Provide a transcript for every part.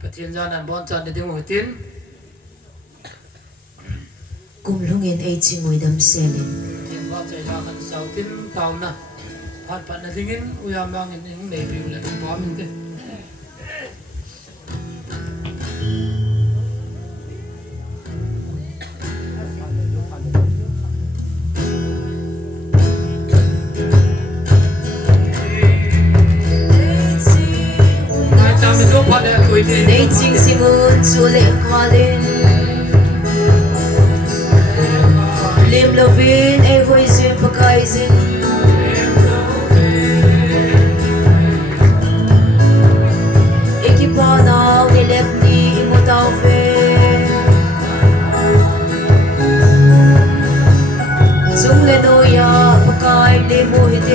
ประเทศจานันบอนจันเดียวหัวตินกุมลุงเอ็นไอจิงวยดำเซลินเทียนว่าใจยากันเสาตินเต่านะพัดปัดนาทิ้งอุยามบางเงินยังไม่ฟิวเลยพร้อมมันเด้ในจริงสิงุนจูเลควาลินลิมลวินไอหอยซิปกายซินอีกิปานาวนิเล็บนีอิมุตาวเฟซุงเลโนยาปกายเลมูฮิเด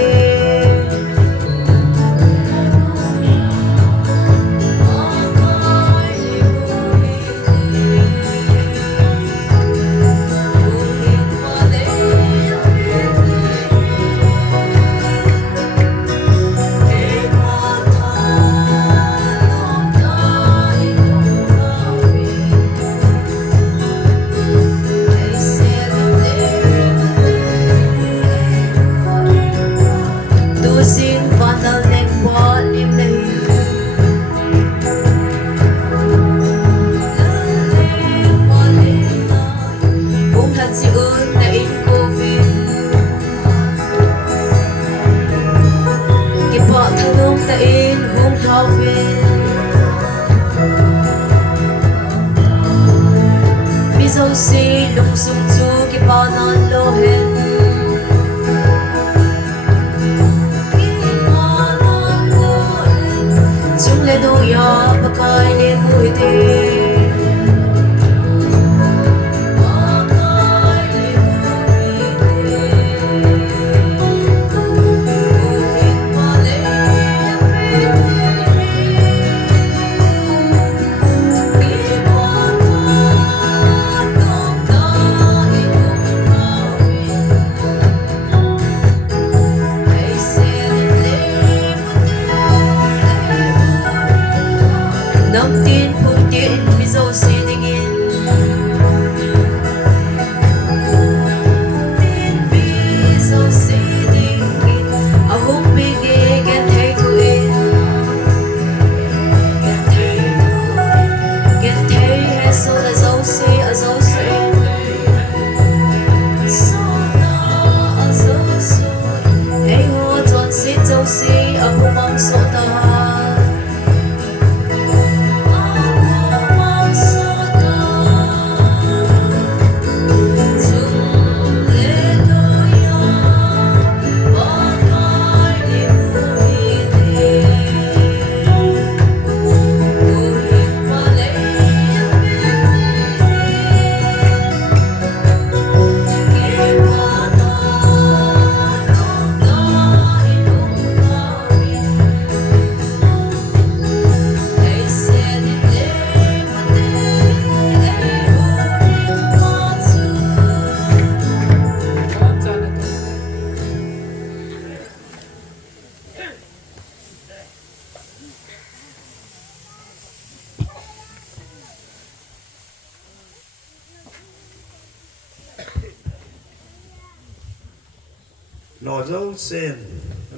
หล่อเจ้าเซน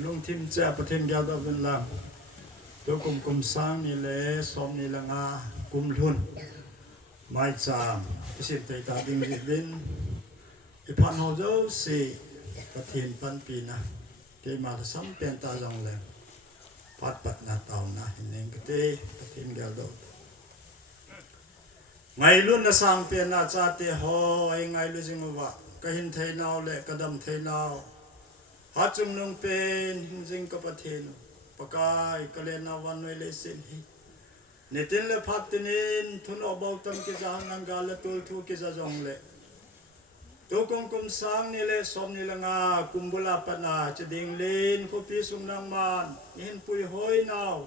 ลุงทิมเจ้าประเทศยาวดาวเป็นลังตัวกลุ่มสร้างนี่แหละสมนี่ละงากลุ่มทุนไม่จามพิเศษใจตาดิงริบวินอีพันหอเจ้าเสประเทศปันปีนะเกมาทำเป็นตาจงเลยพัดปัดนาเตานะเห็นเองก็เตประเทศยาวดาวไม่รุ่นนะสร้างเป็นนาจาเตหอไอไงรู้จึงว่าก็เห็นเทนาวและกระดมเทนาวฮัจุงนงเป็นหิงจิงกับประเทศปากายกะเลนาวันไว้เลสินหิเนตินเลพัดตินินทุนอบอกตังกิจานังกาเลตุลทุกิจาจงเลตัวกงกุมสังนี่เลสมนี่ละงากุมบุลาปนาจะดิ่งลินคุปีสุงนางมันเห็นปุยหอยนาว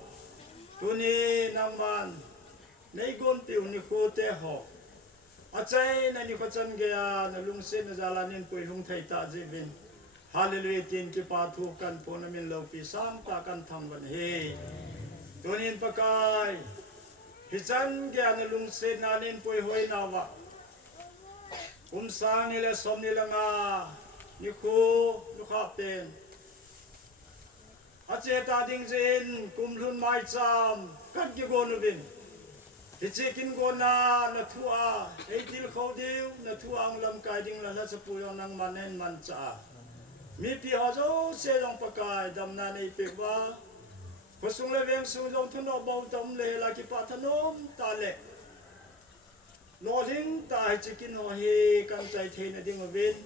ตัวนี้นางมันในกนติวนิโคเตหออาใจนันนิโคจันเกียนลุงเซนจาลานินปุยลุงไทยตาเจวินฮาเลลูยาจินกิปาทุกันปนมินโลปีสังตากันทำวันเฮตัวนี้ปะกายเฮ Hichan gyan lung se nanin poi hoi nawa. Sang ni le som ni langa ni khu nu kha pen. Ache ta ding jin kum lun mai cham kan ki go nu bin. Hichikin go na thua eitil kho diu na thua ang lam kai ding la sa pu yong nang manen man cha. Mi pi ho zo se long pakai dam na nei pe wa. Ko sung le veng sung jong thun no bau dam le la ki pa thanom ta le. No ding ta hichikin ho he kan chai the na ding win.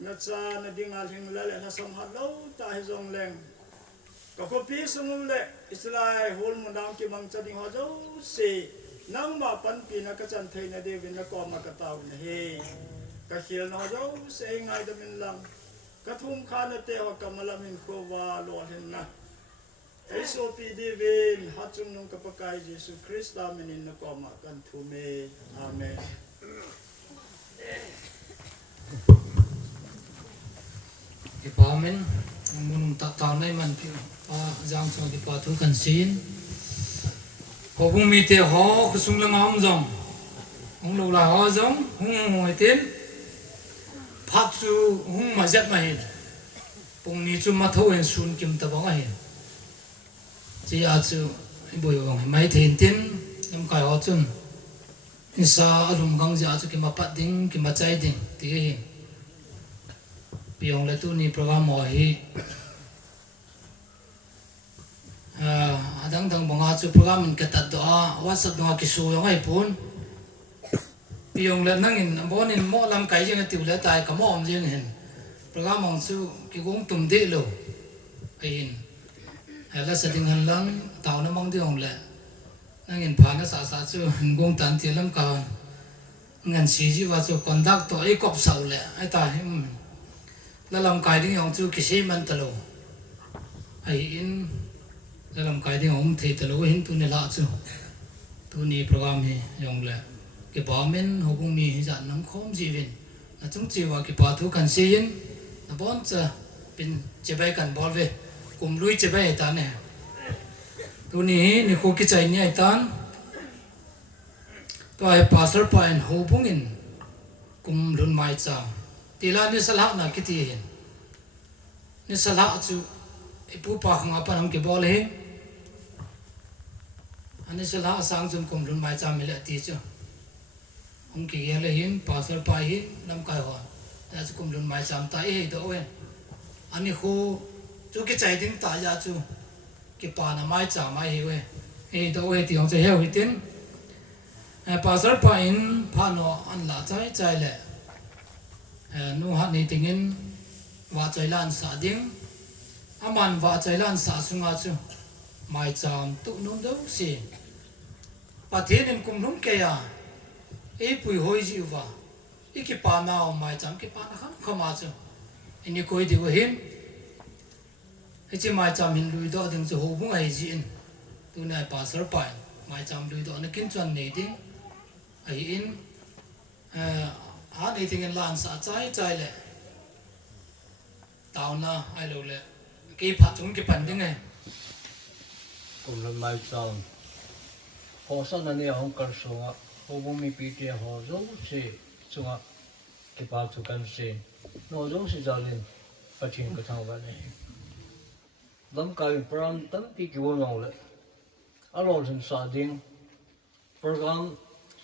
Na cha na ding al hing la le na som ha lo ta he jong leng. Ka ko pi sung le islai hol mun dang ki mang cha ding ho zo se nang ma pan pi na ka chan the na de win na ko ma ka taw na he. Ka khil no zo se ngai da min lang. Ka thum kha na te ho ka malam hin ko wa lo hin na. Eso pi di win ha chung nung ka pakai Jesus Christ amen in na ko ma kan thu me. Amen. Ki pa amen mun ta ta nai man pi pa jang cho ki pa thu kan sin ko bung mi te ho ku sung lang am jong hong lo la ho jong hong hoi tin phak su hong ma jat ma hin pung ni chu ma tho en sun kim ta ba hin chỉ à chú bồi ông mấy thiên tin em cái họ chun sa rum gang ja chú kim pat ding kim chai ding ti piong le tu ni program mo hi adang dang banga chu program in katat do whatsapp no ki su yong ai pun piong le nang in bon in mo lam kai jeng tiu le tai ka mo om jeng hin program mong chu ki gong tum de lo ai là sẽ đình hành lang tàu nó mong đi hồng lệ năng in phá nó sa chú hình gông tán tiền lắm cả ngàn xí chứ và chú còn đắc tội cọp sầu lệ ai ta là làm cái đi hồng chú cái gì mình talo ai in là làm cái đi hồng thì talo hình tu này lạ chú tu này program hi hồng lệ cái bảo mình hồng cũng mi dặn nắm khom gì vậy là chúng chỉ vào cái bảo thu cần xí in là bọn giờ bên chế bay cần bảo về cùng lui chế bay tan này tu ni ni khu cái chạy nhảy tan tu ai pastor pain hồ bung in cùng luôn mai chào thì là ni salah na cái gì ni salah chu ipu pa khang apa nam cái bol he anh salah sang chung cùng luôn mai chào mình lại tí chứ ông kia là hiền pastor pai hiền nam cái hoa ta chu cùng luôn mai chào tai he đó em anh khu chú cái chạy đến tại gia chú cái bà nó mai trả mai hiểu ấy đâu ấy thì ông sẽ hiểu hết tiếng bà sở bà in bà nó ăn lá trái trái lệ nu hạt này tiếng in và trái lan xả tiếng aman và trái lan xả xuống ngã chú mai trả tụ nôn đâu xí bà thiên em cũng nôn kia ấy bùi hôi dịu vào ấy cái bà nào mai trả cái bà nó không mà chú anh ấy coi điều hiếm hay chỉ mai chăm hình lùi đó đừng cho hồ bung ấy gì tu này bà sở bài mai chăm lùi đó nó kinh chuẩn này tiếng ấy in hát này tiếng lan xả trái trái lệ tao na ai lâu lệ cái phát chúng cái bản tiếng này cùng lần mai chăm họ sao này không cần số hồ bung mi pi tiệt họ giống gì chung cái bà chủ cần gì nó giống gì giờ lên phát triển cái thằng bạn này lắm cái program tấm pi kêu nó lệ alo sinh sa ding program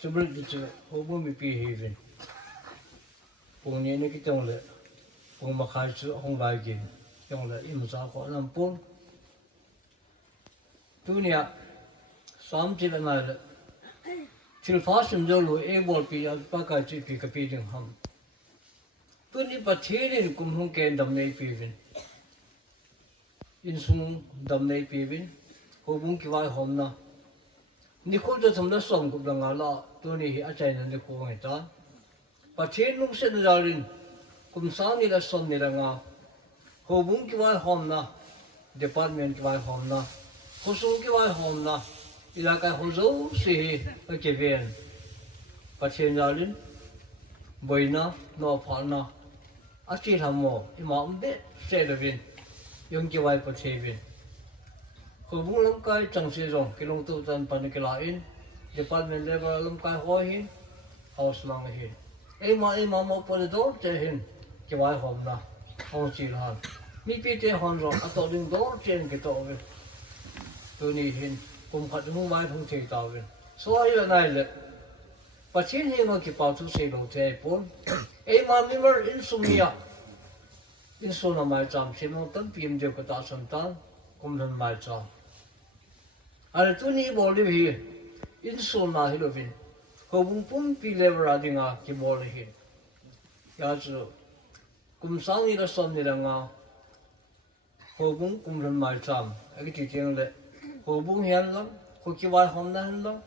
sebelum itu hubung mi pi heaven pun ni kita lệ pun makai tu hong lai gin yang lệ im sa ko lam pun tu ni sam chỉ là này lệ chỉ phát sinh ra rồi em bảo pi ba cái chỉ pi cái pi ding ham tu ni bắt thế ni cũng không kén đam này pi heaven in sung dam nei pi vin ho bung ki vai hom na ni khol da tham da som ku danga la to ni hi a chai na ni ko ngai ta pa chen lung sen da rin kum sa ni la som ni la nga ho bung ki vai hom na department ki vai hom na ho sung ki vai hom na ila ka ho zo si hi ke ven pa chen da rin boina no pha na a chi tham mo imam be se da vin yung kiwai pa chevin ko bung lam kai chang se rong kilong tu tan pan ke la in department level lum kai ho hin house lang hin ema mo pole do te hin ki wai hom na hong chi han mi pi te hon ro ato ding do chen ki to ve tu ni hin kum khat hu mai thung che ta ve so ai nai le pa chin hi ngo ki pa tu se lo te pon ema mi mer in sumia in so na mai cham che mo tan pim je ko ta sam tan kum dan mai cham ale tu ni bo li hi in so na hi lo vin ho bung pum pi le ra dinga ki bo li hi ya zu kum sang ni la som ni la nga ho bung kum dan mai cham a ki ti tiang le ho bung hian lam ko ki wai hom na han lam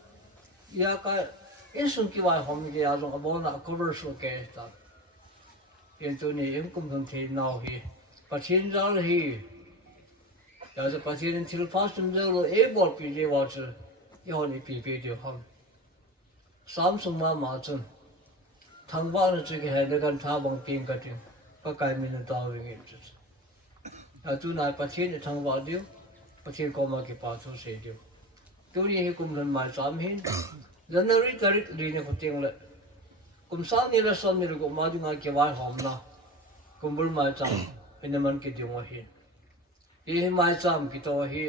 ya ka in sun ki wai hom ki ya zo ka bo na cover so ke ta in tu ni in kum dan thi nau hi pa chin ra hi ya zo pa chin til fa sun zo lo e bol pi je wa chu yo ni pi pi jo ham Samsung ma chun thang ba na chu ke ha de kan tha bang pin ka tin pa kai min na ta ri nge chu a tu na pa chin ni thang ba dio pa chin ko ma ki pa chu se dio tu ni hi kum ran ma sam hin January tarik li ne ko ting le kum sa ni la son ni ko ma du nga ke wa hom na kum bul ma cham in man ki dio hi e ma cham ki to hi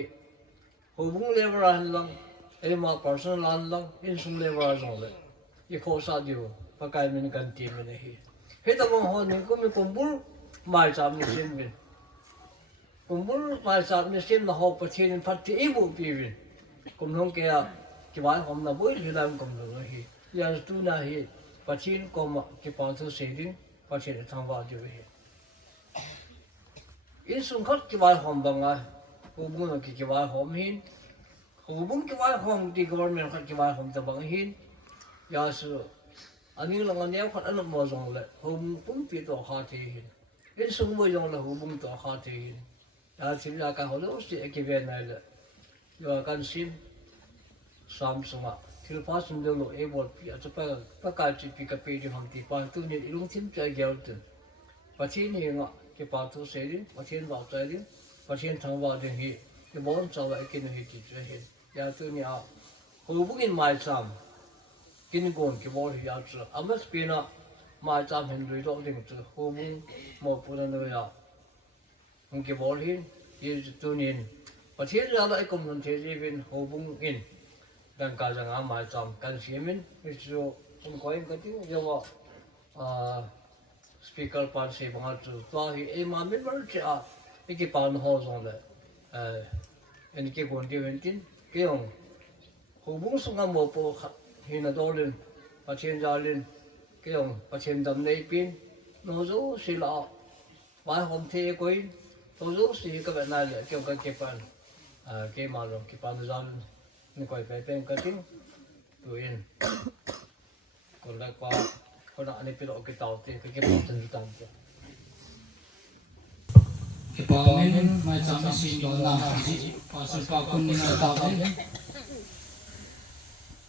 ho bung le ra han lang e ma personal an lang in sum le ra zo le ye ko sa dio pa kai min kan ti me hi he ta mo ho ni kum kum bul ma cham ni sim bin kum bul ma cham ni sim na ho pa chin phat ti e bu pi bin kum hong ke a ki wai hom na boi hi lam kum lo hi ya tu na hi pa chin ko ma ki pa thu se din pa chin thang ba dio hi in sum khat ki wai hom banga ho bung na ki wai hom hin ho bung ki wai hom ti government khat ki wai hom ta bang hin ya su ani lang an yau khat an mo zong le ho bung pi to ha ti hin in sum mo yong la ho bung to ha ti hin ya chi ya ka ho lo si ki ve na le yo kan sim Samsung a til pa sun de lo e bol pi a pa ka chi pi ka pe ji ham ti pa tu ni ilung tim cha gel tu pa chi ni nga ki pa tu se din pa chen ba cha din pa chen thang ba de hi ki bon cha ba ki ni hi ti che hi ya tu ni a ho bu in mai sam kin gon ki bol hi ya chu a mas pi na mai sam hen ri ro ding chu ho bu mo pu na no ya hong ki bol hi ye tu ni pa chen ya la kom non che ji bin ho bung in dan ka jang mai cham kan simin isu um koi ka ti yo wa speaker pan se bang tu to hi e ma min bar cha e ki pan ho zong le en ki gon di wen tin ke ong ho bung sung am mo po hi na do lin pa chen ja lin ke ong pa chen dam nei pin no zo si la wai hom the koi to zo si ka ba na le ke ka ke pan ke ma lo ki pan zam ni koi pe pen ka ting tu in ko la kwa ko na ani pilo ki tau te ke pa tan tan te ki pa min mai cham sin do na ji pa sa pa kun ni na ta de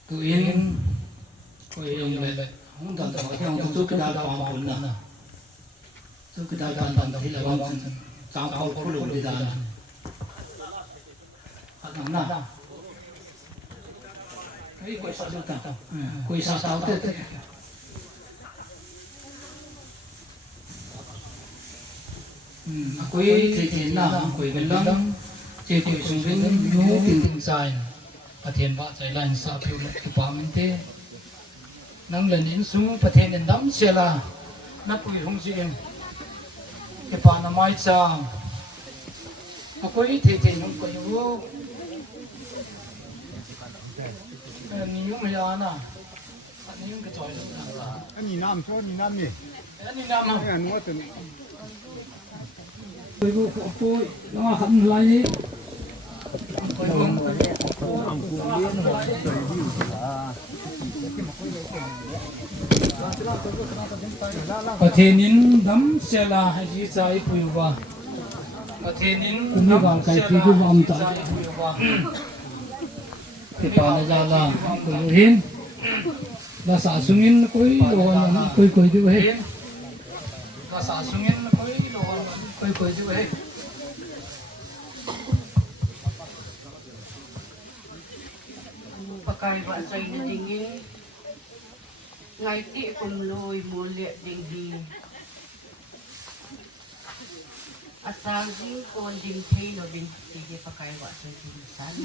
tu in ko yong le hung dan ta ko yong tu ka da pa pun na tu ka da dan da hi la wang chang khau ko lu di da na na cái quay sao đâu ta quay sao sao thế quay thì là quay gần lắm chỉ quay xuống bên nhú tình dài và thiền vợ chạy lại sao phiêu lại cái bám mình thế nâng lên đến xuống và thiền đến đắm xe là nó quay không gì cái bám nó mai cha quay thì nó quay vô你用没有呢？你用个找的。你拿说你拿没？你拿吗？哎，我等。tôi nó hận lại đi. Ở thế nín đấm xe là hay gì trái bùi vào. Ở thế nín cũng như vào cái gì cũng vòng trái bùi vào. Cái bà này là hiên là xả xuống in cuối đồ ăn cuối đi hết là xả xuống in cuối đồ ăn cuối đi hết bắt pakai wa sai na dingi ngai ti kum loi mo le ding di asal di kon ding thei no ding ti pakai wa sai ding san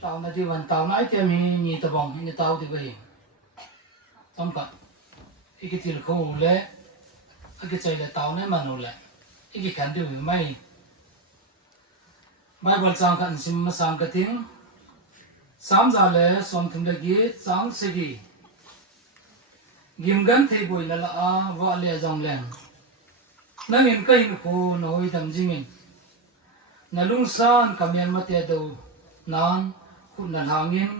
tao na di wan tao nai te mi ni ta bong ni tao di bai tom ka ikitil kho le akichai le tao ne manu le iki kan du mai Bible chang kan sim ma sang ka ting sam za le som thum le gi chang se gi gim gan thei boi la a wa le jong leng nang in ka in ko na hoi dam jingin na lungsan kamian mate do nan khun nan hangin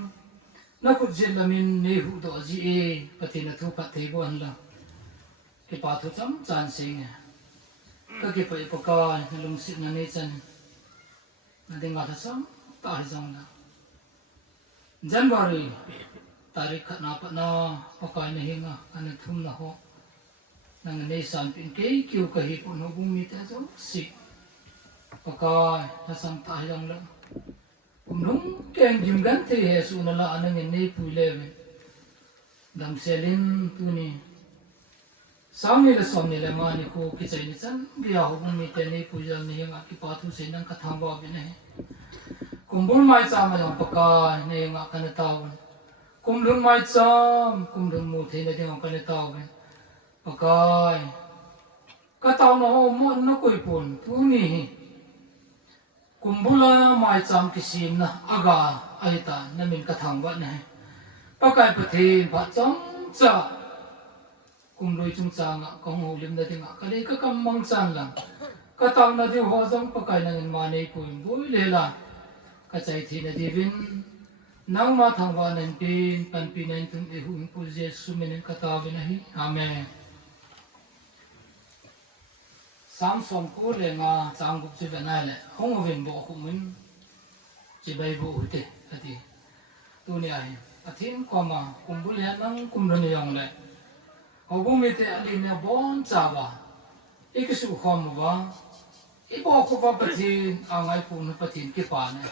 na khut jet lamin ne hu do ji e pati na thu pat thei bo an la ke pa thu cham chan sing ka ke pa pa ka na lung sit na ne chan na ding ga sam ta ri jang na January tarik na pa na pa ka na hinga an thum na ho nang ne san pin ke kyu ka hi ko no bung mi ta so si pa ka na sam ta jang la nung keng jim gan te he su na la anang ne pu le dam selin tu ni samni le somni le ma ni ko ki chai ni chan bia ho mi te ne pu ja ni nga ki pa thu se nang ka thang ba be ne kumbul mai cha ma yong pa ka ne nga ka na taw kumlung mai cham kumlung mu the na ding ka na taw be pa ka taw no ho mo na koi pon tu ni kumbula mai cham kisim na aga aita namin kathang ba na pakai pathe ba cham cha kumloi chung cha nga kong ho lim na dinga kale ka kam mang chan lang ka taw na di ho jam pakai na ma nei puim boi le la ka chai thi na divin nang ma thang ba nan pin pan pin nan tum e hu pu je su men ka taw be na hi amen Samsung ko le nga chang gup chi ba na le hong wen bo khu min chi bai bo te ati tu ni ai athin ko ma kum bu le nang kum ro ni yong le ho bu mi te ali ne bon cha ba ik su khom wa I bo ko ba pathin a ngai pu nu pathin ki pa ne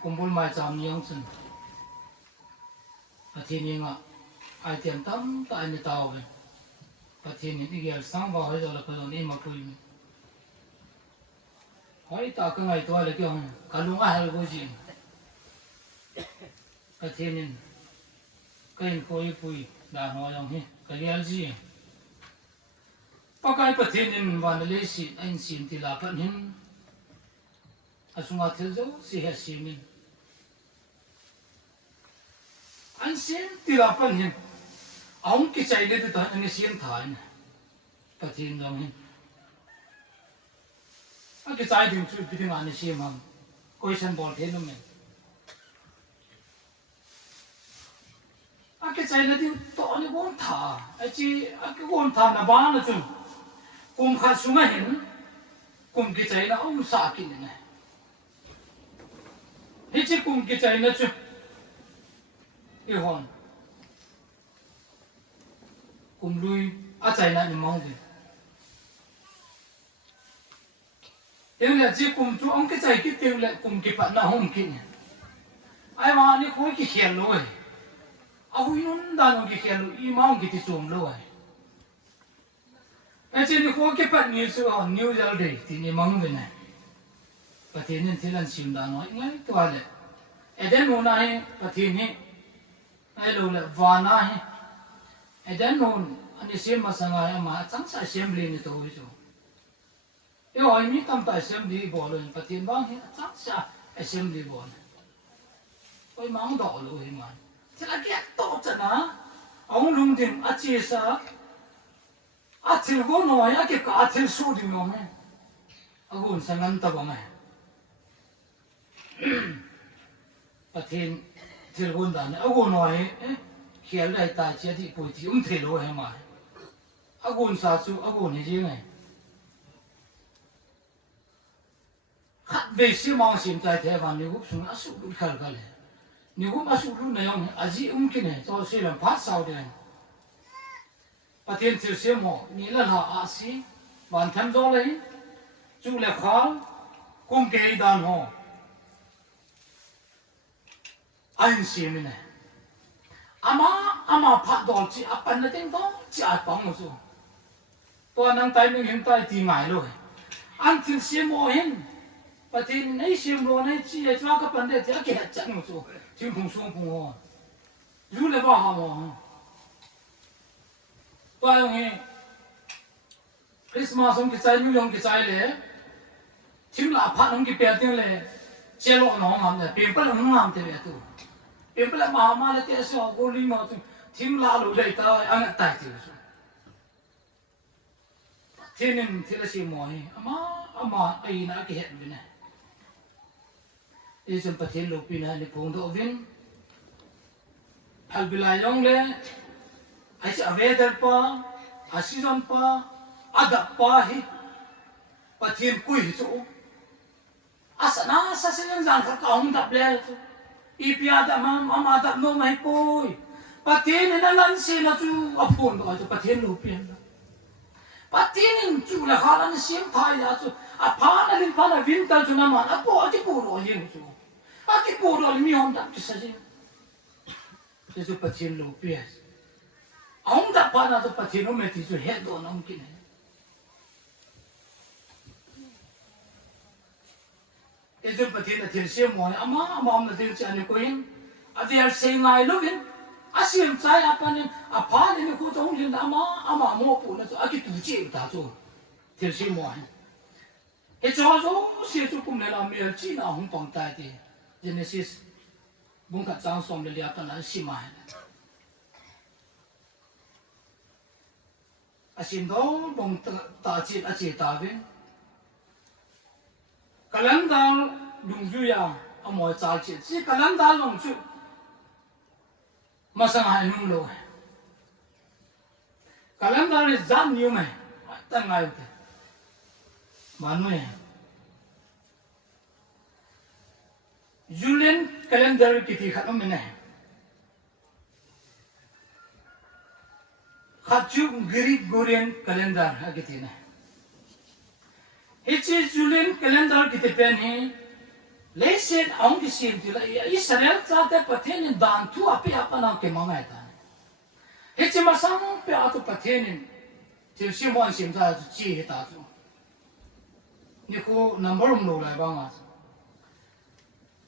kum bul mai cham ni yong chen pathin ni nga ai tiam tam ta ni taw we pathin ni gel sang ba ho la ko ni ma pu ni hoi ta ka ngai to le kyong ka lu nga hal go ji pathin ni kain ko i pui da no yong hi ka lial ji pakai pathin ni van le si an sim ti la pan hin asunga thil zo si ha sim ni an sim ti la pan hin ông cái chạy lên từ anh xiên thải này, ta thiên lòng hin, anh cái chạy đường chui bên anh xiên mà, coi sân bóng thế nó mình, anh cái chạy lên thì to anh vốn thả, anh chỉ anh cái vốn thả là bán là chứ, cùng khát xuống mà hin, cùng cái chạy là ông sa kinh này, hết chỉ cùng cái chạy là chứ, yêu hồn. Cùng lui ở chạy lại mong gì tiếng là chỉ cùng chú ông cái chạy cái tiếng lại cùng cái bạn nào không kinh ai mà đi khối cái khéo rồi ông yun đàn cái khéo rồi im ông cái tiếng rồi ai chỉ đi khối cái bạn nhiều số họ nhiều giờ đấy thì ni mong vậy này và thế nên thế là xin đàn nói ngay toa đấy ở đây nó này và thế này ai đâu là vana này Eden non ani sim masanga ma chang sa assembly ni to iso yo ai mi tam ta assembly bol en patin bang hi chang sa assembly bol oi mang do lo hi man chela ke to chana ong lung din a chi sa a thil go no ya ke ka thil su di no me agun sangan ta ba me patin thil gun dan agun no ai khéo lại ta chỉ thì bồi thì thể lo hay mà, agun sa su agun này gì này, khát về xí mong xem tại thế và nếu xuống áp dụng được khởi cái này, nếu áp dụng lúc này ông aji cái này cho xí làm phát sao đây, và tiền tiêu xem họ nghĩ là họ xí bản thân do lấy, chú là khó, cùng cái đàn họ, anh xem này. ama phat dol chi apan na teng to chi a pang mo so to nang tai ming him tai ti ngai lo an thil sim mo hin patin nei sim ro nei chi e chwa ka pan de ja ke chan mo so tim phung sung phung ho ru le ba ha mo to yong he Christmas ông cái trái new yong cái trái le tim la phat ông cái pe ting le che lo no ngam le pem pa lo ngam te le tu em lại mà là tiếc sao cô linh mà thím la lụi đây ta ăn tại thì thiên nên thiên là gì mỏi ama ai na cái hiện bên này ý chúng ta thiên lục bên này để cùng độ viên albilai long le ai sẽ về đây pa asiran pa adap pa hi pa thiên quy chỗ asana sa sen zan ka kaung dap le ipia da ama dap no mai poi pa thiên na lan si na chu apon ba chu pa thiên lục bên Patin chu la khala ni sim thai ya chu a pha na lin pha na vin tal chu na ma a po ti pu ro yin chu a ti pu ro mi hom da ti sa ji ti chu patin lo pi ong da pa na chu patin no me ti chu he do nam ki ne e chu patin na ti sim mo ama ma na ti cha ni ko yin a ti ar sei ngai lo vin asim chai apanin apani ni ku tong lin ama mo pu na aki tu che ta zo til si mo he cho zo si chu kum le la mel chi na hong pong tai ti Genesis bung ka chang som le ya ta na si ma asim do bong ta chi a chi ta vin kalam dang lung ju ya amo cha chi si kalam dang lung chu masang nung lo calendar is zan new mai tan ngai te manu Julian calendar kiti khatam mene khachu Gregorian calendar ha kiti ne hichi Julian calendar kiti pen hi लेकिन आउंगी सीन तिला इस सरल चाहते पथेन दान तू आपे अपना के मंगाए था हिच मसंग पे आतो पथेन तिल सिमोन सिम जा जी हे ताजो निको नंबर लो लाइ बांगा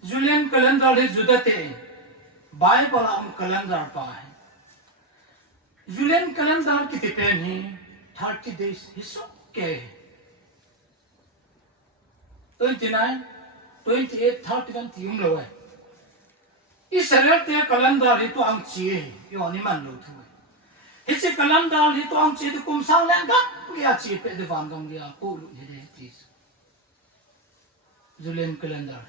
जुलियन कैलेंडर हे जुदते बाइबल आम कैलेंडर पा है जुलियन कैलेंडर की तिपेन ही 30 days हिस्सों के 29 28, 31 tiung lo ai. Israel te calendar itu ang chi yo ni man lo thu. Isi calendar itu ang chi tu kum sang lang ka dia chi pe de van dong dia ko lu ni de tis. Julian calendar.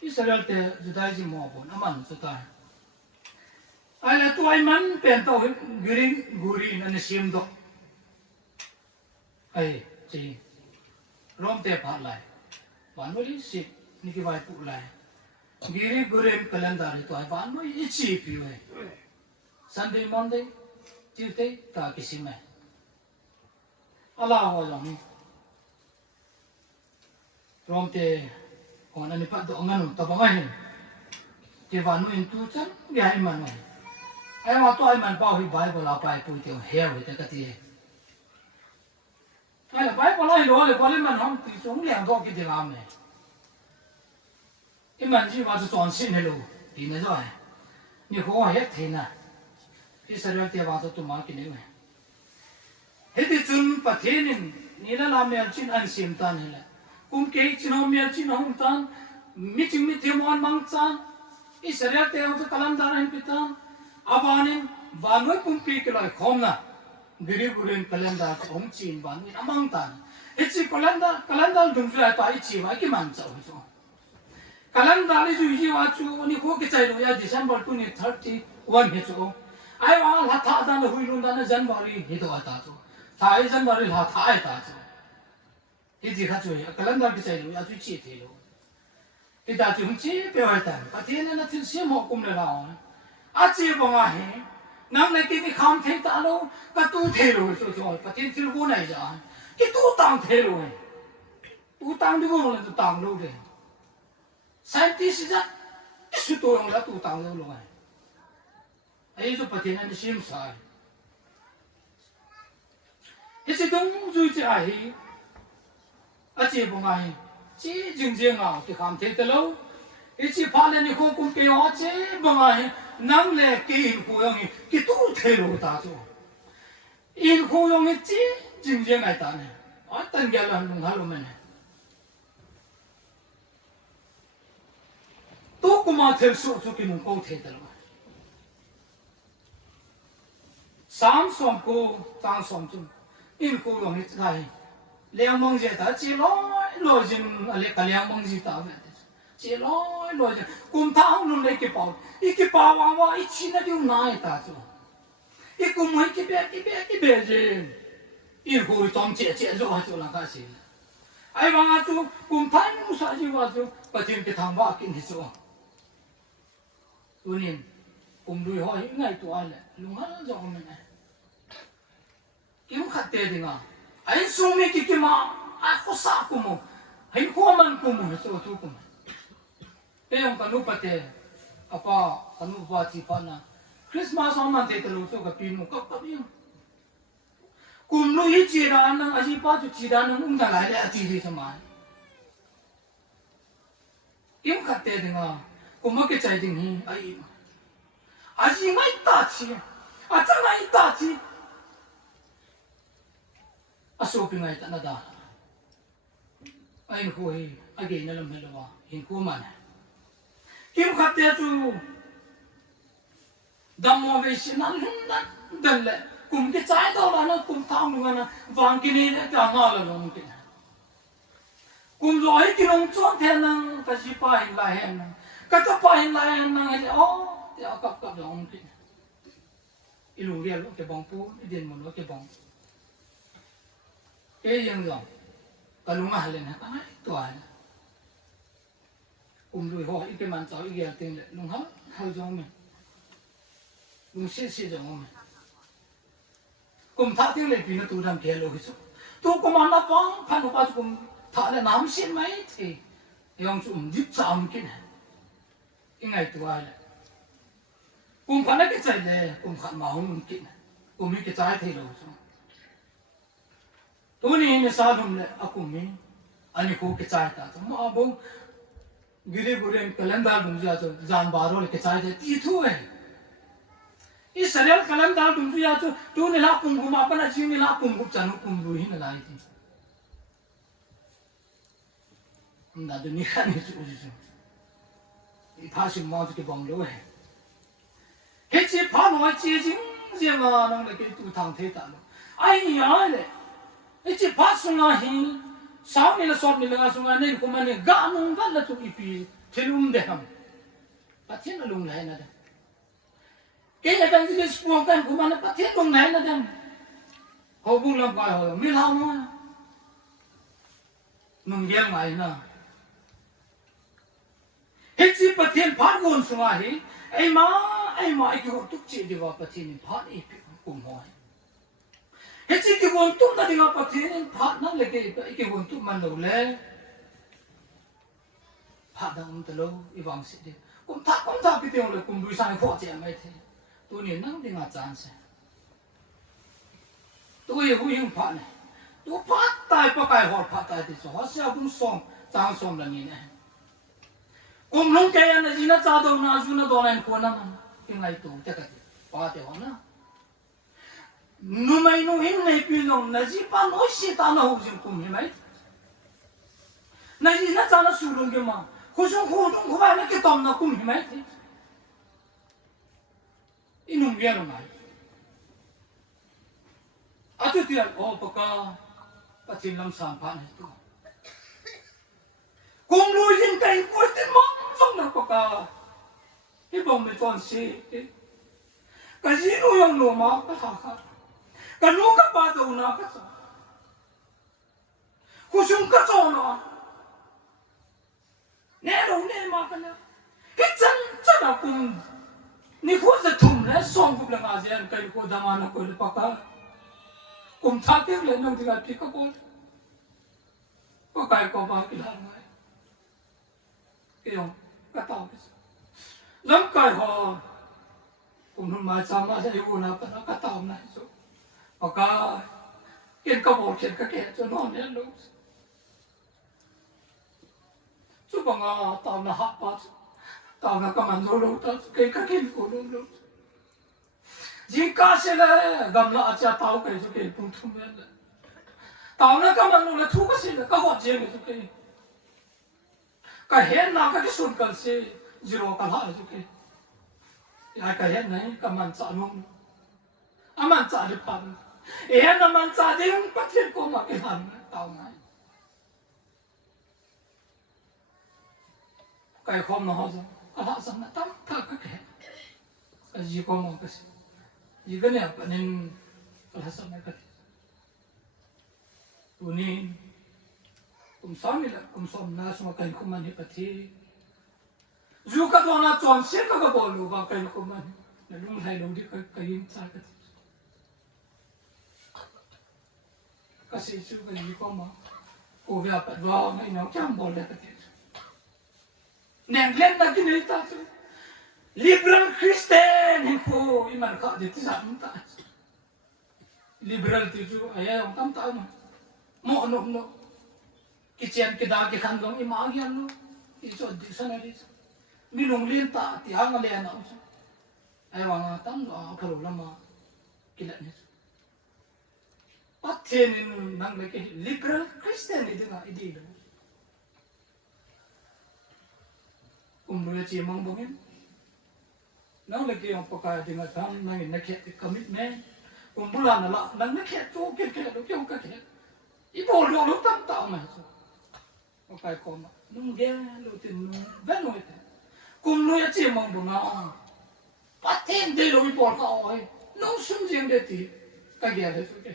Israel te Judaism mo bon aman sa ta. Ala tu ai man pen to guri na sim do. Ai chi rom te pa lai. Wanwali si niki vai pu lai giri gurem calendar itu ai wanwali ichi piu hai Sunday Monday Tuesday ta kisi mai ala ho jong rom te ona ni pa do ngan ta ba mai ti wanwali tu chan ge ai man mai ai ma to ai man pa hi Bible la pai pu te he ho te ka ti ai la Bible la lo le pa le man hom ti song liang do ki de la me一满句话是装信的喽，比那种哎，你和我也听呐，一十二点话是多忙给你们，那的真不听呢，你那拉面真安心单的了，公给真好面真好单，没真没听完忙单，一十二点我就kalam单人不单，阿爸呢，晚上公给个来空呐，Gregorian calendar红金晚上阿忙单，一次calendar东西来打一起话，一满走一种。calendar ni ju wa chu ni ko ke chai lo ya December 31 he chu ai wa la tha da hui lu da na January he to ata chu thai January la tha ai ta chu he ji kha chu calendar ke chai lo ya chu chi the lo he da chu chi pe wa ta pa ti na tin si mo kum le la a chi bo nga he nang le ti ni kham the ta lo ka tu the lo chu chu pa ti til gu nai ja ki tu tang the lo tu tang di go lo tu tang lo de Scientist that is ito yung latutang ng lumay. Ay ito pati na ni Simsay. Ito itong zuiti ay at siya po nga si Jingjing nga ti kam te telaw. Ito pala ni kong kumpiyo at siya po nga nang le kiin ko yung kitu telo taso. In ko yung iti Jingjing ay tani. At tanggalan ng haluman. तो कुमार थे सोचो कि मुंको थे तलवा शाम सोम को तां सोम चुन in khu lòng hết thai leng mong gì ta chỉ lối jin ale ka leng mong gì ta vậy chỉ lối jin cùng thao nun lấy cái bảo wa ít chi na điều này ta chứ ít cùng mấy cái bé gì in khu trong chế rồi cho là cái gì ai mà chú cùng thay nu sa gì mà chú bắt thêm cái thằng vợ kinh chứ tu niệm cùng đuổi hỏi ngay tu anh luôn hết rồi mình này kiếm khát tiền à ai xuống mấy cái mà ai khó sa cùng mà ai khó man cùng mà cho tu cùng cái ông canu bắt tiền apa canu buat gì pa na Christmas ông man thế telu cho cái pin một cấp yêu cùng lúc ấy chỉ là anh ấy ba chục chỉ là anh ông ta lại là chỉ gì mà kiếm khát tiền à cùng mấy cái trái tình hi ai mà 아직 나 있다지, 아짜나 있다지. 아소빙아 있다 나다. 아인 코이 아게 이날람 헬로와 인 코만. 김 갔대주 담모베시 난hundan 달래. 꿈게 짜이도라나 꿈 타오는가나 왕기니 당하라 놈게. 꿈조이 기롱 쫀테는 다시 파인 라헨. 까타 파인 라헨 나게 ya kap dong ki ilu riel lo ke bong pu den mon lo ke bong e yang dong kalunga halen ha ta to ai lui ho i ke man chao i ge tin le lung ha jong me lung se jong me tha tin le pi na tu dam ke lo hi su tu ko man na pang phan pa kum tha le nam sin mai thi yong chu dip cham ki ne ingai tu ai cùng khăn cái trái này cùng khăn máu luôn kỹ cùng cái trái thì đâu chứ tôi này sao không này cùng mình anh cô cái trái ta chứ mà bố gửi gửi calendar đúng chưa chứ gian baro cái trái thì tí thôi cái serial calendar đúng chưa chứ tôi này là cùng mà अपन अच्छी này là cùng chanu cùng lui này lại thì ना तो निकाल नहीं चुकी इतिहास में मौज के बंगलो है hết phá nói chia chính gì mà nó lại cái tu thằng thế ta luôn ai nhớ đấy hết phá sung à hi sáu mình là sọt mình là sung à nên cũng mà nên gã nung gã là chụp ipi thelum đấy ham bắt thiên là lung này nè cái này đang cái spuang kan cũng mà nó bắt thiên lung này nè đang hậu bung làm bài hậu mi lao nó nung giang này nè hết bắt thiên phá gôn sung à hi ai mà cái hồn túc chỉ đi vào bát thiên phát ý cùng hỏi hết cái hồn túc là đi vào bát thiên phát nó là cái hồn túc man đầu lẽ phát đang từ lâu đi vắng sẽ đi cũng thắc cái tiếng là cùng đuôi sang phò trẻ mấy thế tôi nhìn nó đi ngặt chán sẽ tôi cũng không phát này tôi phát tài bao cái họ phát tài thì họ sẽ cũng xong trang xong là như này cùng lúc cái anh ấy nó cha đâu na chú nó đâu này con nó cái ngày tụ chắc cái ba thế hả nó mày nó hình này pin nó là gì ba nói gì ta nó học gì cùng như vậy này gì nó cha nó sưu luôn cái mà khu không phải là cái tôm nó cùng như vậy inung dia nó này à chú tiền bậc ba chín năm sản phẩm này cùng lui những cái cuối tiền mong trong là bậc cái bông này toàn xì cái gì nó yang nó mà cái thằng khác cái nó cái ba đầu nó cái sao khu xung cái chỗ nó nè đâu nè mà cái chân là cùng ni khu sẽ thùng nè xong cũng là ngã gì cái khu đam ăn cái bậc cùng thắt tiếc lên nó thì cái cái có cái có ba cái hàng này cái ông cái tao lắm cái họ cũng không mà chăm mà thấy uốn nào nó cái tao này rồi và cái bộ cái kẹt cho nó nên lúc chú bằng tao nó hấp bát tao nó cầm ăn rồi lúc tao cái của lúc chỉ cá sẽ là gầm lại cha tao cái chỗ cái bung thùng lên tao nó cầm ăn rồi là thu cái gì là cái hột gì cái chỗ cái hết nào cái xuân cần sẽ zero cái lại chỗ cái hết này cầm ăn chả luôn ăn chả được pan na man cha ding pathian ko ma ki han tao ngai kai khom na ho ala sang na tam ta ka ke ka ji ko mo ka si ji ga ne pa nen ala sang na ka tunin kum sami la kum som na so kai ko man hi pathi zu ka do na chon se ka ka bol lu ba kai ko man na lung hai lo di ka yin cha ka kasi su ka ji ko ma ko via pa do na ino cham bol le ka ti neng len na ki nei ta chu liberal christian ko iman ka di ti sam ta liberal ti chu aya ang tam ta mo no kitchen ke da ke khan dong ima gyan no i so di sana di mi long len ta ti hang le na ai wang tam no ka lo lama kila ni pathen nang le ke liberal christian ni dinga idi lo lo chi mang bongin nang le ke ang paka dinga tam nang na ke commitment bulan na la nang na ke to ke lo ke ka ke i bo lo tam ta ma okay ko ma nung dia lo tin ven no ite lo chi mang bu na pathen de lo i bo ka oi nung sum jeng de ti ka ge de su ke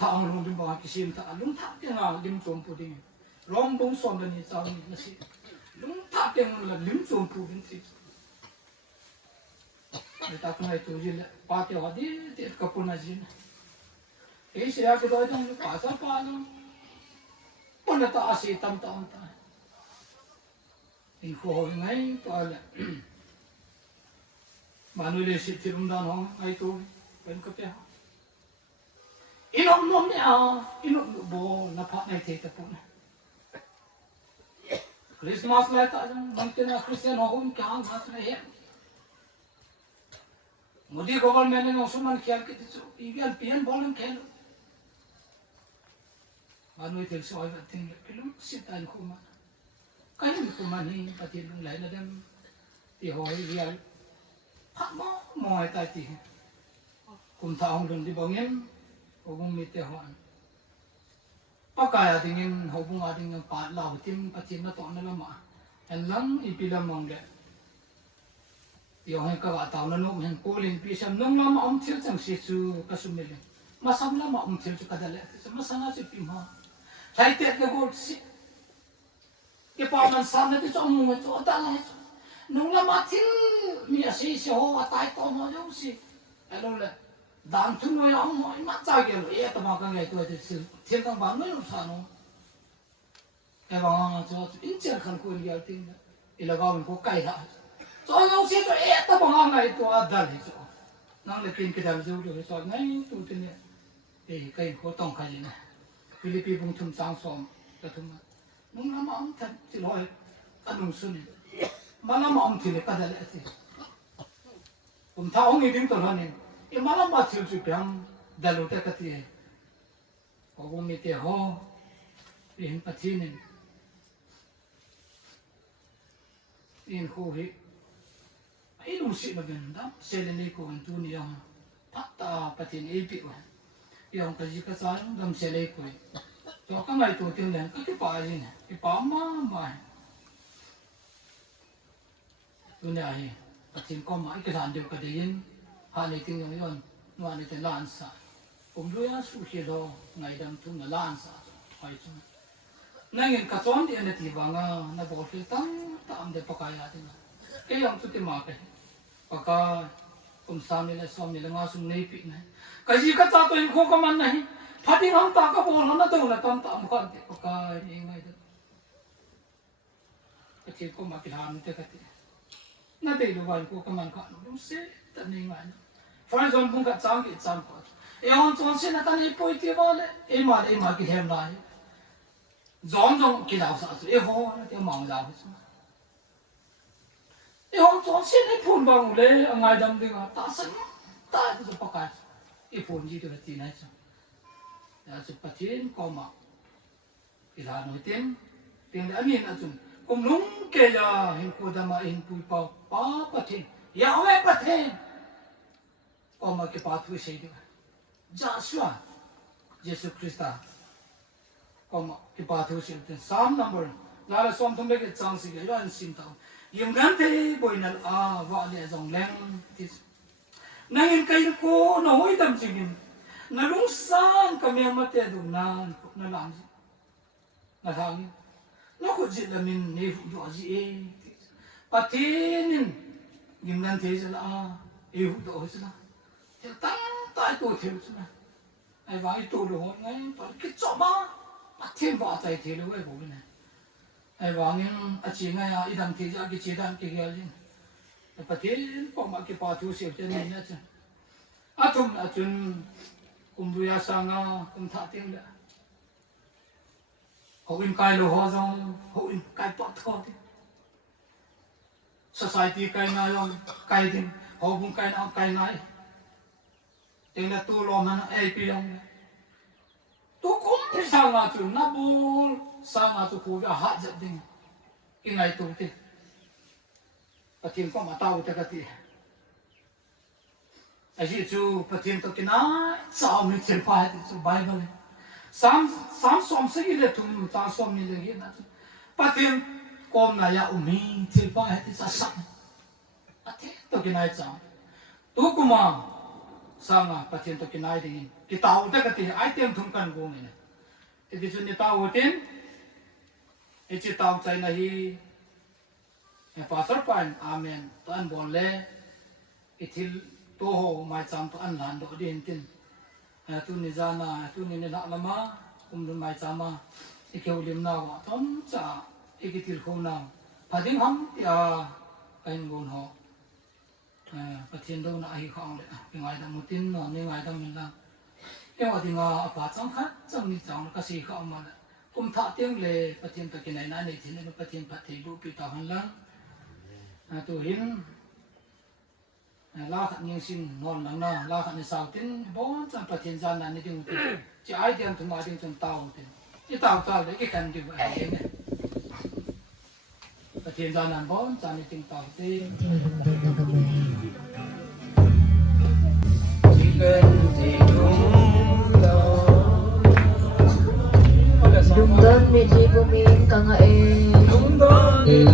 thang lo di ba ki sim ta lung tha ke nga lim chom pu ding rom bong som de ni cha ni na si lung tha ke la lim chom pu vin ti ta ku nai tu ji la pa ke wa di ti ka pu na ji e se ya ke do dong pa sa pa no pon ta asi tam tam ta in ko ngai pa la manu le si ti rum dan ho ai tu pen ka pe inom nom ni inom bo na pa nai te ta pu na Christmas lai ta jang bang te na Christian ho un ka ang hat na he Modi government ne suman khial ke chu igal pian bolan khel anu tel so ai tin kilum sitan khuma kalim khuma ni patin lung lai na dam ti hoi rial pha mo ai ta ti kum tha hong dun di bangem ogum mi te hoan pakaya dingin hobung ading pa lau tim patin na to na lama en lam ipilam mong de yo hay ka ta na no hen polin pi sam nong lama om thil chang si chu ka sumile masam lama om thil chu ka dale masana chu pi ma thai te ke go si ke pa man sam ne chu om mo chu ta la nong lama thil mi asi si ho atai to mo yo si alo le dan tu no ya mo ma cha ke lo e ta ma ka ngai to de si thil tang ba no no sa no e ba chu in cher khan ko li al tin ila ga ko kai ha cho yo se cho e ta bang ngai to adal hi cho nang le pin ke dal ju de cho ngai tu tin ne e kai ko tong khai na philippi bung thum sang som ta thum nung la ma am tan ti loi anung sun ma la ma am ti le ka dal ati tha ong i dim to la ni e ma la ma thil chu pyang dalu te ka ti ko bung mi te ho in pathin in khu hi ai lu si ma ben da sele ni ko an tu ni yang patta patin e pi wa yang ka ji ka sa dam sele ko to ka ngai to tin len ka ki pa ji ne ki pa ma tu ne ai patin ko ma ki san de ka de yin ha ni tin yong yon no ni te lan sa lu ya su hi lo ngai dam tu na lan sa ai chu nang in ka chon di ne ti wa nga na bo fi tam de pa ka ya tin ke yang chu ti ma ke paka sam ni le som ni le nga sum nei pi na ka ji ka cha to in kho ka man nahi phati ham ta ka bol na to na tam tam ka te paka ni ngai da ka ti ko ma ki ham te ka ti na te lu wan ko ka man ka no se ta ni ngai for example bung ka chang ki chang ko e on chon se na ta ni poi ti wa le e ma ki hem lai zong ki lao sa e ho na te mang lao su e hom chon sin e phun bang le angai dam ding ta san ta chu pakai e phun ji de ti na cha ya chu pathin ko ma ki la no tem tem da min a chun kum lung ke ya hin ko da ma in pu pa pathin Yahweh pathen oma ke pathu sei de Joshua Jesus Christa oma ke pathu sei de Psalm number la som thum ke chang si ge ran sim ta yum gan te boinal a wa le jong leng tis nangin kai ko no hoi dam jingin na lung san kamya mate du nan na lam na thang nó có gì là mình nêu rõ gì và thế nên nhìn ngăn thế là yêu đó chứ là thì tăng tại tôi thiếu chứ là ai vay tôi được không ngay cái chỗ mà thêm vào tay thế là cái bộ này ai vay nhưng chỉ ngay ít làm thế ra cái chế đan cái gì và thế có mà cái bảo thiếu xíu cho nên nhá chứ thùng chun cùng đuôi sang cùng thả tiếng nữa họ in cái lô họ xong họ in cái bọt thôi society cái này không cái gì họ cũng cái nào cái này thế là tôi lo mà ai biết không tôi cũng sang là chuyện nó buồn sang là tôi cũng đã hát giận đi cái ngày tôi thì và thiên có mà tao thì cái gì ai chỉ chú và thiên tôi cái nào sao mình chơi phải thì chú Bible sam som se ile tum ta som ni le na patim kom na ya umi til pa heti sa sak ate to kinai cha tu kuma sanga patim to kinai ding ki tau ta ka ti ai tem thum kan go ni te di sun ni tau tin e chi tau chai na hi e pastor pan amen to an bon le itil to ho mai cham to an lan do din tin tu ni zana tu ni na lama dun mai chama ikeu lim na wa thom cha ikitil kho na phading ham ya kain gon ho pathin do na hi khong le ngai da mutin no ni ngai da min la ke wa dinga pa chang khat chang ni chang ka si kha ma kum tha tiang le pathin ta ke nai na ni thin ni pathin pha thei bu pi ta han la tu hin la khát nhiều xin ngon lắm na la khát nhiều sao tin bốn trăm phần thiên gian này đi một chỉ ai đem thùng mai đem thùng tàu thì cái tàu tàu đấy cái cần điều ai đấy này phần thiên gian này bốn trăm đi thùng tàu thì chỉ cần thì Dung don mi ji bumin kanga e đúng đó đi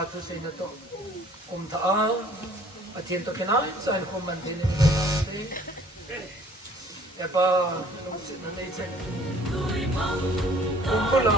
pa to sa ina to taa atin to kinain sa ko man din ya pa na nature pula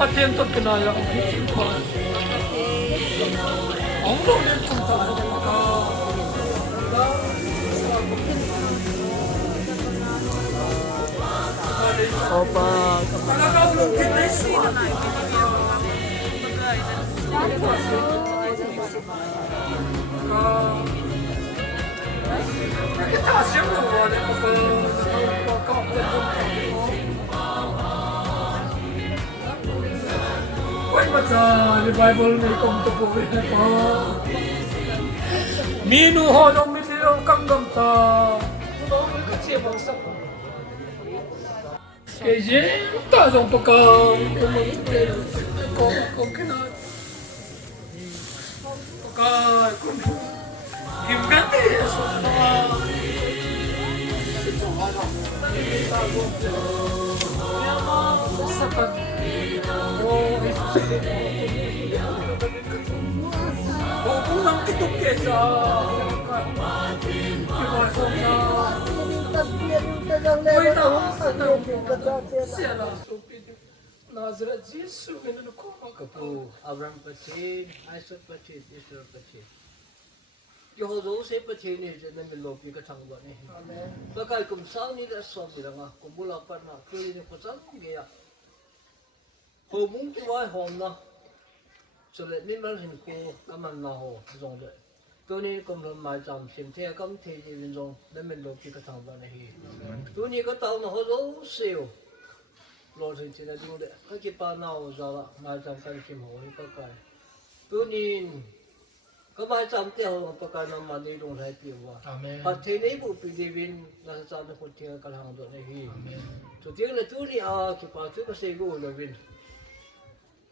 atin to kinaya ang ulit kung Opa. Bible may kumtupuin pa. Minuho ng miliyon kang gamta. Kasi bangsa ko. Kaya tazong pagkaw. Kung kinat. Pagkaw. Gimganti. Sapat. Kung nang kitok kesa. Nazareth Jesus, minano ko Kapu Abraham Pachin, Isaac Pachin, Israel Pachin. Yehodo se Pachin ni jana milopi ka thangwa ni. Bakal kum sang ni da som ni nga kum bula par na kuli ni pachang ge ya. Ho mung ki wai hom na. So let ni mal hin ko kaman na ho zong de. Tu ni kum ron mai jam sim the kam the ni win zong da milopi ka thangwa ni hi. Tu ni ka taw na ho zo seo. Lord hin china ding de ka ki pa na o za la mai jam kan kim ho ni pa kai. Tu niก็มาจำเตี้ยวประการนำมาในดวงใจเปียวว่าปัจเจนี้บุปผิวินนักจำเป็นคนเที่ยวกระหังตัวนี้สุดที่เลยตัวนี้คิดว่าตัวก็เสกกูเลยวิน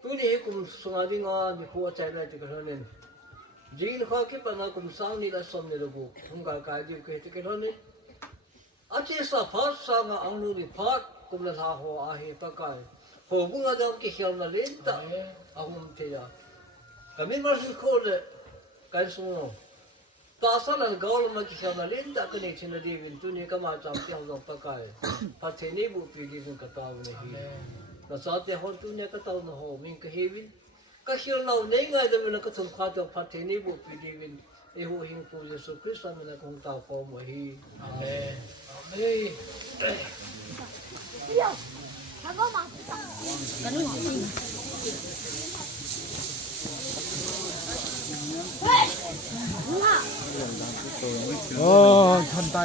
ตัวนี้กุมสงาดิงมีผู้ใจได้ที่กระนั้นจริงเขาคิดว่านักกุมสร้างนี่ได้สมในระบบทุ่งกายดีกว่าที่กระนั้นอาชีพสาพัดสร้างอังนูนี่พัดกุมละลาหัวอาเหตุกายหัวบุ้งอาจารย์ที่เขียนมาเล่นตาอาหุมเทียก็มีมาสิโคเลยกันสูงตาสันนั้นก้าวลงมาที่ชาวนาลินตาคนนี้ชินดีวินตุนี้ก็มาจำที่เราปะกายพัฒนีบุปผิวินก็ตาวนี่เราสาธิตคนตุนี้ก็ตาวนะโหมิงก็เฮวินก็เชื่อเราในไงแต่มันก็สมควรจะพัฒนีบุปผิวินเอหูหิงฟูเยซูคริสต์มันก็คงตาวพอมฮีอาเมนอาเมน ท่านใด